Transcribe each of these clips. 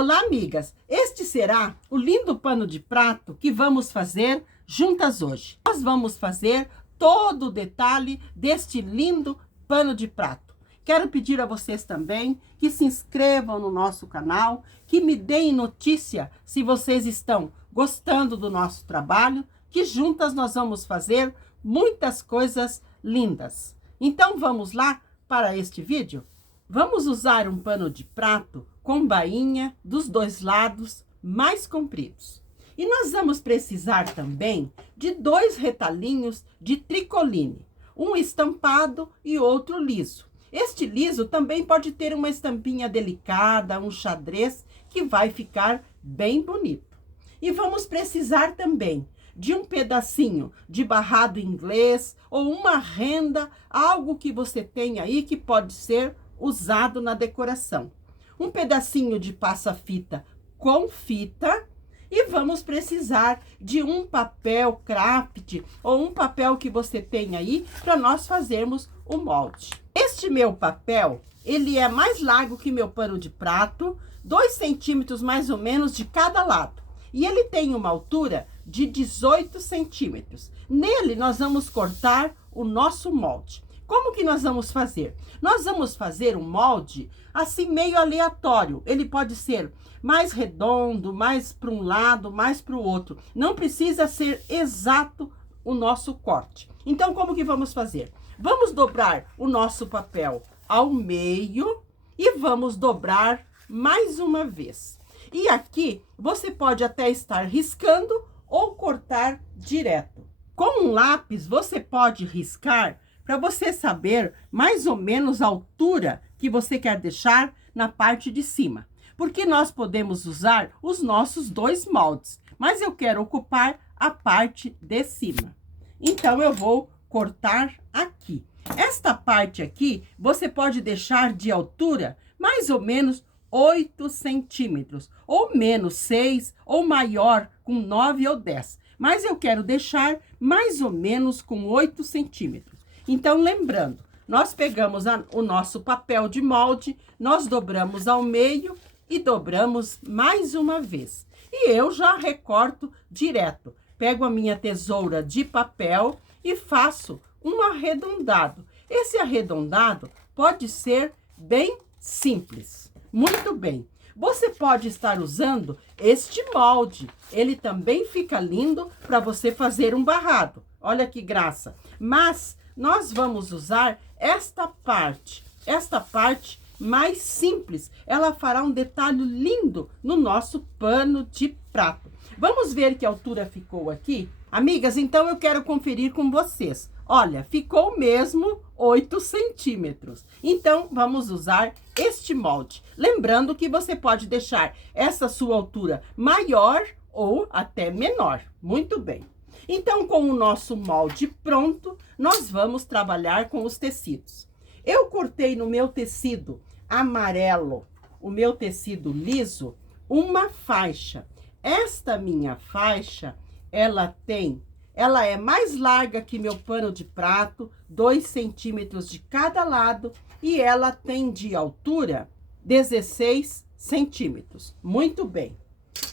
Olá, amigas! Este será o lindo pano de prato que vamos fazer juntas hoje. Nós vamos fazer todo o detalhe deste lindo pano de prato. Quero pedir a vocês também que se inscrevam no nosso canal, que me deem notícia se vocês estão gostando do nosso trabalho, que juntas nós vamos fazer muitas coisas lindas. Então vamos lá para este vídeo? Vamos usar um pano de prato com bainha dos dois lados mais compridos. E nós vamos precisar também de 2 retalhinhos de tricoline, um estampado e outro liso. Este liso também pode ter uma estampinha delicada, um xadrez, que vai ficar bem bonito. E vamos precisar também de um pedacinho de barrado inglês ou uma renda, algo que você tem aí que pode ser usado na decoração. Um pedacinho de passa-fita com fita e vamos precisar de um papel craft ou um papel que você tem aí para nós fazermos o molde. Este meu papel, ele é mais largo que meu pano de prato, 2 centímetros mais ou menos de cada lado. E ele tem uma altura de 18 centímetros. Nele nós vamos cortar o nosso molde. Como que nós vamos fazer? Nós vamos fazer um molde assim meio aleatório. Ele pode ser mais redondo, mais para um lado, mais para o outro. Não precisa ser exato o nosso corte. Então, como que vamos fazer? Vamos dobrar o nosso papel ao meio e vamos dobrar mais uma vez. E aqui você pode até estar riscando ou cortar direto. Com um lápis você pode riscar para você saber mais ou menos a altura que você quer deixar na parte de cima. Porque nós podemos usar os nossos 2 moldes, mas eu quero ocupar a parte de cima. Então, eu vou cortar aqui. Esta parte aqui, você pode deixar de altura mais ou menos 8 centímetros, ou menos 6, ou maior com 9 ou 10. Mas eu quero deixar mais ou menos com 8 centímetros. Então, lembrando, nós pegamos o nosso papel de molde, nós dobramos ao meio e dobramos mais uma vez. E eu já recorto direto. Pego a minha tesoura de papel e faço um arredondado. Esse arredondado pode ser bem simples. Muito bem. Você pode estar usando este molde. Ele também fica lindo para você fazer um barrado. Olha que graça. Mas nós vamos usar esta parte mais simples. Ela fará um detalhe lindo no nosso pano de prato. Vamos ver que altura ficou aqui? Amigas, então eu quero conferir com vocês. Olha, ficou mesmo 8 centímetros. Então, vamos usar este molde. Lembrando que você pode deixar essa sua altura maior ou até menor. Muito bem. Então, com o nosso molde pronto, nós vamos trabalhar com os tecidos. Eu cortei no meu tecido amarelo, o meu tecido liso, uma faixa. Esta minha faixa, ela é mais larga que meu pano de prato, 2 centímetros de cada lado, e ela tem de altura 16 centímetros. Muito bem.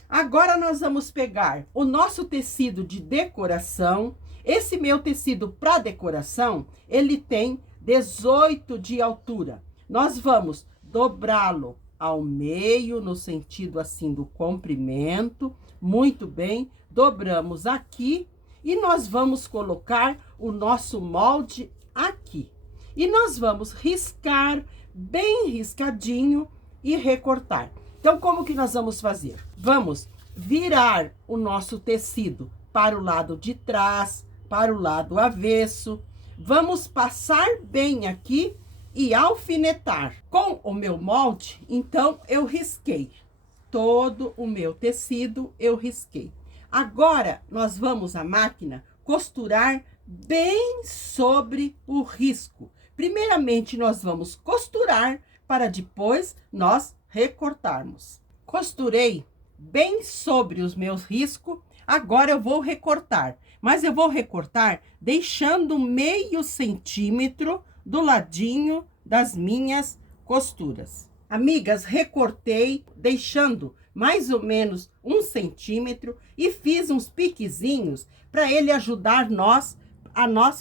Agora, nós vamos pegar o nosso tecido de decoração. Esse meu tecido para decoração, ele tem 18 de altura. Nós vamos dobrá-lo ao meio, no sentido assim do comprimento. Muito bem. Dobramos aqui e nós vamos colocar o nosso molde aqui. E nós vamos riscar bem riscadinho e recortar. Então, como que nós vamos fazer? Vamos virar o nosso tecido para o lado de trás, para o lado avesso. Vamos passar bem aqui e alfinetar. Com o meu molde, então, eu risquei. Todo o meu tecido eu risquei. Agora, nós vamos à máquina costurar bem sobre o risco. Primeiramente, nós vamos costurar para depois nós recortarmos. Costurei bem sobre os meus riscos. Agora eu vou recortar, mas eu vou recortar deixando meio centímetro do ladinho das minhas costuras. Amigas, recortei, deixando mais ou menos 1 centímetro e fiz uns piquezinhos para ele ajudar nós,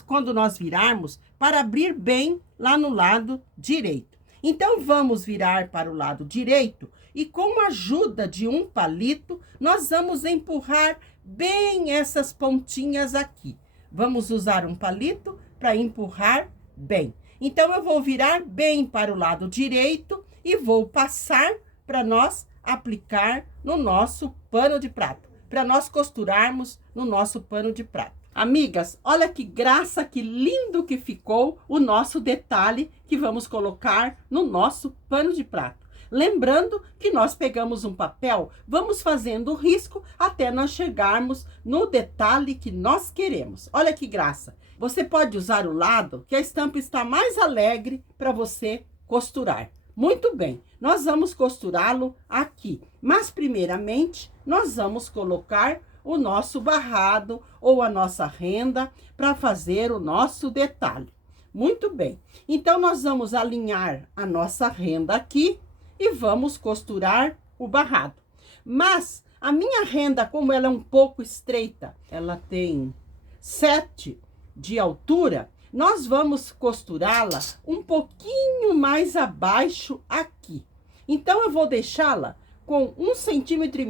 quando nós virarmos, para abrir bem lá no lado direito. Então, vamos virar para o lado direito e com a ajuda de um palito, nós vamos empurrar bem essas pontinhas aqui. Vamos usar um palito para empurrar bem. Então, eu vou virar bem para o lado direito e vou passar para nós aplicar no nosso pano de prato, para nós costurarmos no nosso pano de prato. Amigas, olha que graça, que lindo que ficou o nosso detalhe que vamos colocar no nosso pano de prato. Lembrando que nós pegamos um papel, vamos fazendo o risco até nós chegarmos no detalhe que nós queremos. Olha que graça. Você pode usar o lado que a estampa está mais alegre para você costurar. Muito bem, nós vamos costurá-lo aqui. Mas primeiramente, nós vamos colocar o nosso barrado ou a nossa renda para fazer o nosso detalhe. Muito bem. Então, nós vamos alinhar a nossa renda aqui e vamos costurar o barrado. Mas a minha renda, como ela é um pouco estreita, ela tem 7 de altura, nós vamos costurá-la um pouquinho mais abaixo aqui. Então, eu vou deixá-la com 1,5 centímetro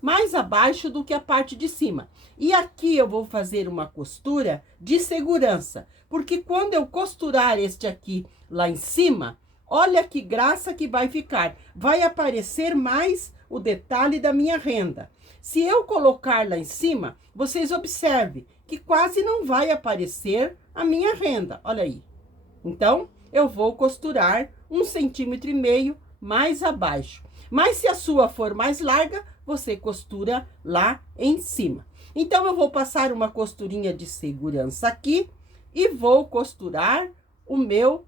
mais abaixo do que a parte de cima. E aqui eu vou fazer uma costura de segurança, porque quando eu costurar este aqui lá em cima, olha que graça que vai ficar. Vai aparecer mais o detalhe da minha renda. Se eu colocar lá em cima, vocês observem que quase não vai aparecer a minha renda. Olha aí. Então, eu vou costurar 1,5 centímetro mais abaixo. Mas se a sua for mais larga, você costura lá em cima. Então, eu vou passar uma costurinha de segurança aqui e vou costurar o meu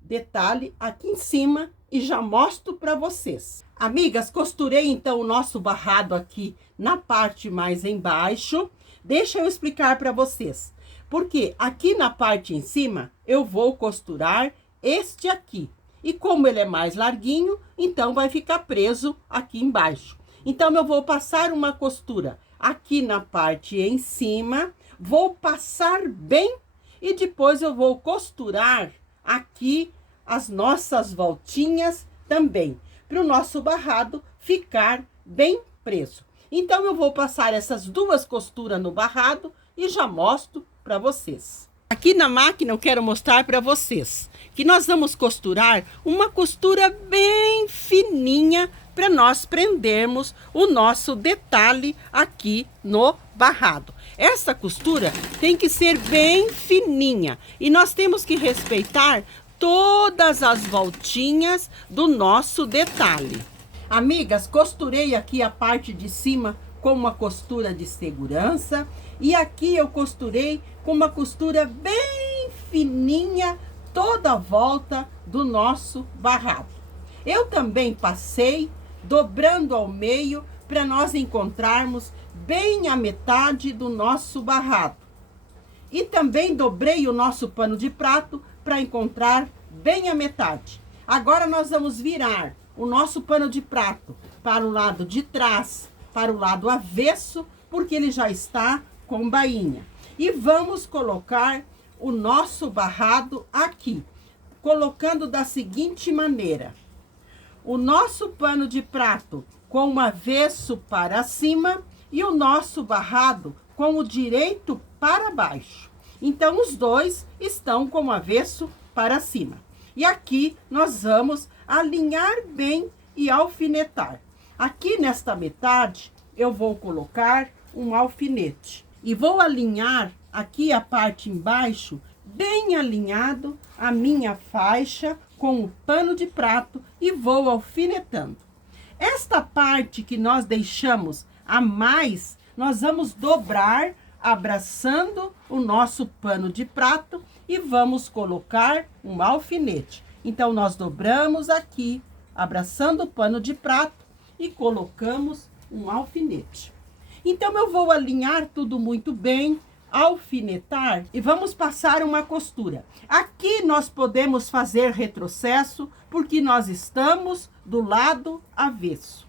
detalhe aqui em cima e já mostro para vocês. Amigas, costurei então o nosso barrado aqui na parte mais embaixo. Deixa eu explicar para vocês. Porque aqui na parte em cima, eu vou costurar este aqui. E como ele é mais larguinho, então vai ficar preso aqui embaixo. Então, eu vou passar uma costura aqui na parte em cima, vou passar bem e depois eu vou costurar aqui as nossas voltinhas também, para o nosso barrado ficar bem preso. Então, eu vou passar essas 2 costuras no barrado e já mostro para vocês. Aqui na máquina eu quero mostrar para vocês que nós vamos costurar uma costura bem fininha para nós prendermos o nosso detalhe aqui no barrado. Essa costura tem que ser bem fininha e nós temos que respeitar todas as voltinhas do nosso detalhe. Amigas, costurei aqui a parte de cima com uma costura de segurança e aqui eu costurei com uma costura bem fininha toda a volta do nosso barrado. Eu também passei dobrando ao meio para nós encontrarmos bem a metade do nosso barrado. E também dobrei o nosso pano de prato para encontrar bem a metade. Agora nós vamos virar o nosso pano de prato para o lado de trás, para o lado avesso, porque ele já está com bainha. E vamos colocar o nosso barrado aqui, colocando da seguinte maneira: o nosso pano de prato com o avesso para cima e o nosso barrado com o direito para baixo. Então, os dois estão com o avesso para cima. E aqui nós vamos alinhar bem e alfinetar. Aqui nesta metade, eu vou colocar um alfinete. E vou alinhar aqui a parte embaixo, bem alinhado, a minha faixa com o pano de prato e vou alfinetando. Esta parte que nós deixamos a mais, nós vamos dobrar, abraçando o nosso pano de prato e vamos colocar um alfinete. Então, nós dobramos aqui, abraçando o pano de prato e colocamos um alfinete. Então, eu vou alinhar tudo muito bem, alfinetar e vamos passar uma costura. Aqui nós podemos fazer retrocesso, porque nós estamos do lado avesso.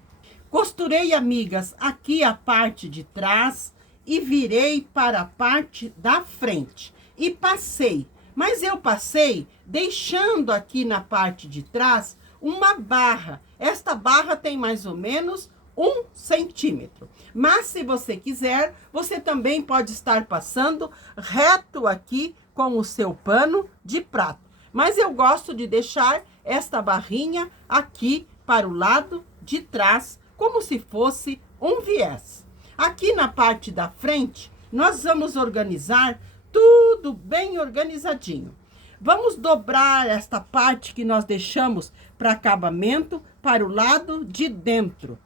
Costurei, amigas, aqui a parte de trás e virei para a parte da frente. E passei, mas eu passei deixando aqui na parte de trás uma barra. Esta barra tem mais ou menos 1 centímetro. Mas se você quiser, você também pode estar passando reto aqui com o seu pano de prato. Mas eu gosto de deixar esta barrinha aqui para o lado de trás, como se fosse um viés. Aqui na parte da frente, nós vamos organizar tudo bem organizadinho. Vamos dobrar esta parte que nós deixamos para acabamento para o lado de dentro.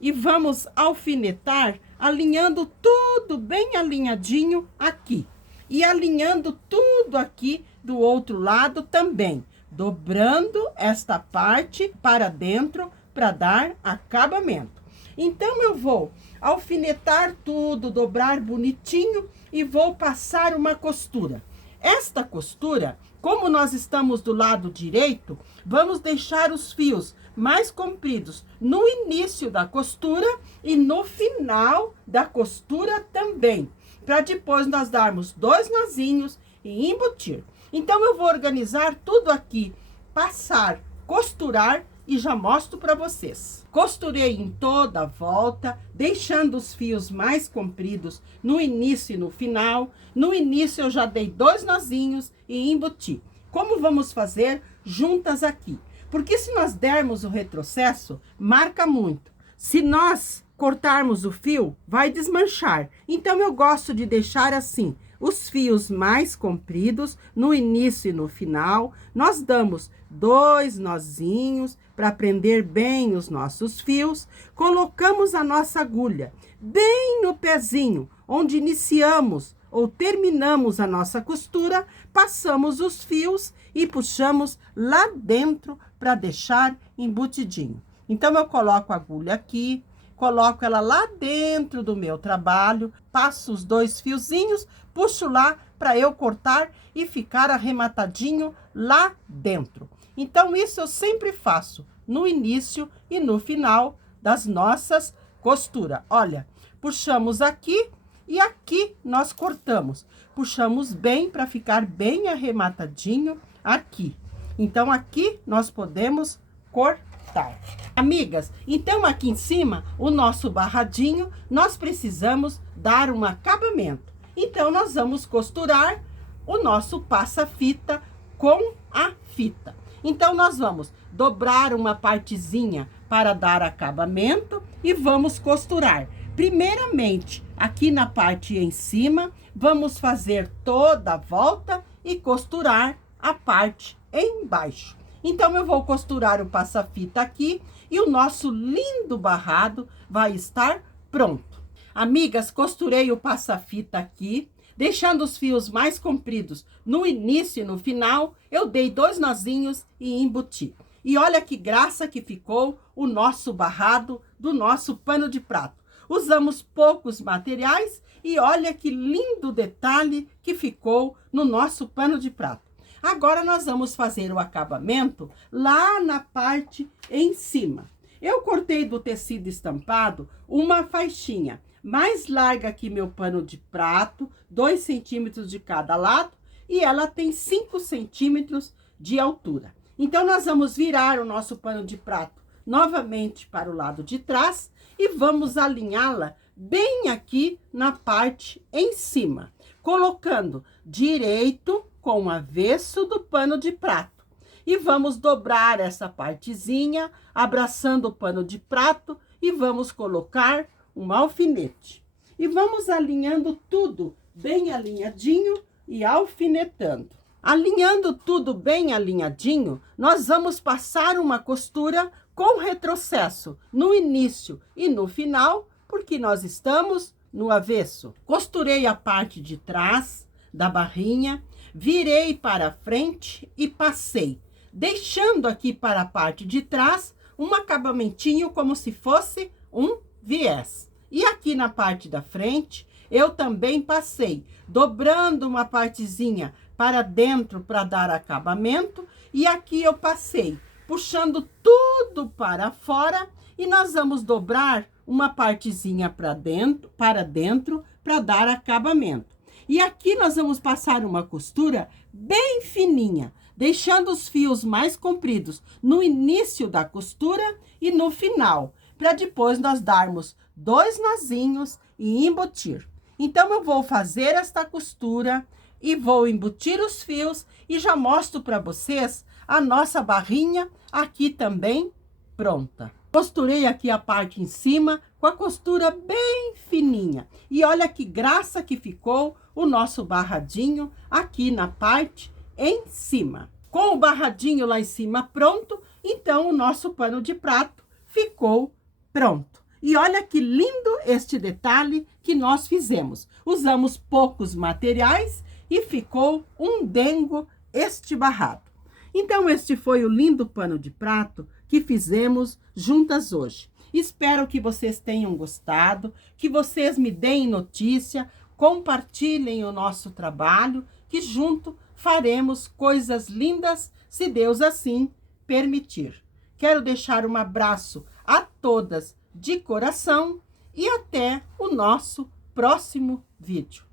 E vamos alfinetar, alinhando tudo bem alinhadinho aqui. E alinhando tudo aqui do outro lado também. Dobrando esta parte para dentro para dar acabamento. Então, eu vou alfinetar tudo, dobrar bonitinho e vou passar uma costura. Esta costura, como nós estamos do lado direito, vamos deixar os fios mais compridos no início da costura e no final da costura também, para depois nós darmos 2 nozinhos e embutir. Então, eu vou organizar tudo aqui, passar, costurar e já mostro para vocês. Costurei em toda a volta, deixando os fios mais compridos no início e no final. No início eu já dei 2 nozinhos e embuti. Como vamos fazer juntas aqui? Porque se nós dermos o retrocesso, marca muito. Se nós cortarmos o fio, vai desmanchar. Então, eu gosto de deixar assim, os fios mais compridos no início e no final. Nós damos 2 nozinhos para prender bem os nossos fios. Colocamos a nossa agulha bem no pezinho, onde iniciamos ou terminamos a nossa costura, passamos os fios e puxamos lá dentro para deixar embutidinho. Então, eu coloco a agulha aqui, coloco ela lá dentro do meu trabalho, passo os 2 fiozinhos, puxo lá para eu cortar e ficar arrematadinho lá dentro. Então, isso eu sempre faço no início e no final das nossas costuras. Olha, puxamos aqui e aqui nós cortamos. Puxamos bem para ficar bem arrematadinho aqui. Então, aqui nós podemos cortar. Amigas, então aqui em cima, o nosso barradinho, nós precisamos dar um acabamento. Então, nós vamos costurar o nosso passa-fita com a fita. Então, nós vamos dobrar uma partezinha para dar acabamento e vamos costurar. Primeiramente, aqui na parte em cima, vamos fazer toda a volta e costurar a parte embaixo. Então, eu vou costurar o passa-fita aqui e o nosso lindo barrado vai estar pronto. Amigas, costurei o passa-fita aqui, deixando os fios mais compridos no início e no final. Eu dei 2 nozinhos e embuti. E olha que graça que ficou o nosso barrado do nosso pano de prato. Usamos poucos materiais e olha que lindo detalhe que ficou no nosso pano de prato. Agora, nós vamos fazer o acabamento lá na parte em cima. Eu cortei do tecido estampado uma faixinha mais larga que meu pano de prato, 2 centímetros de cada lado, e ela tem 5 centímetros de altura. Então, nós vamos virar o nosso pano de prato novamente para o lado de trás e vamos alinhá-la bem aqui na parte em cima, colocando direito com o avesso do pano de prato. E vamos dobrar essa partezinha, abraçando o pano de prato e vamos colocar um alfinete. E vamos alinhando tudo bem alinhadinho e alfinetando. Alinhando tudo bem alinhadinho, nós vamos passar uma costura com retrocesso no início e no final, porque nós estamos no avesso. Costurei a parte de trás da barrinha, virei para frente e passei, deixando aqui para a parte de trás um acabamentinho como se fosse um viés. E aqui na parte da frente, eu também passei, dobrando uma partezinha para dentro para dar acabamento, e aqui eu passei, puxando tudo para fora, e nós vamos dobrar uma partezinha para dentro para dar acabamento. E aqui nós vamos passar uma costura bem fininha, deixando os fios mais compridos no início da costura e no final, para depois nós darmos 2 nozinhos e embutir. Então, eu vou fazer esta costura e vou embutir os fios e já mostro para vocês a nossa barrinha aqui também pronta. Costurei aqui a parte em cima com a costura bem fininha. E olha que graça que ficou o nosso barradinho aqui na parte em cima. Com o barradinho lá em cima pronto, então o nosso pano de prato ficou pronto. E olha que lindo este detalhe que nós fizemos. Usamos poucos materiais e ficou um dengo este barrado. Então, este foi o lindo pano de prato que fizemos juntas hoje. Espero que vocês tenham gostado, que vocês me deem notícia, compartilhem o nosso trabalho, que junto faremos coisas lindas, se Deus assim permitir. Quero deixar um abraço a todas de coração e até o nosso próximo vídeo.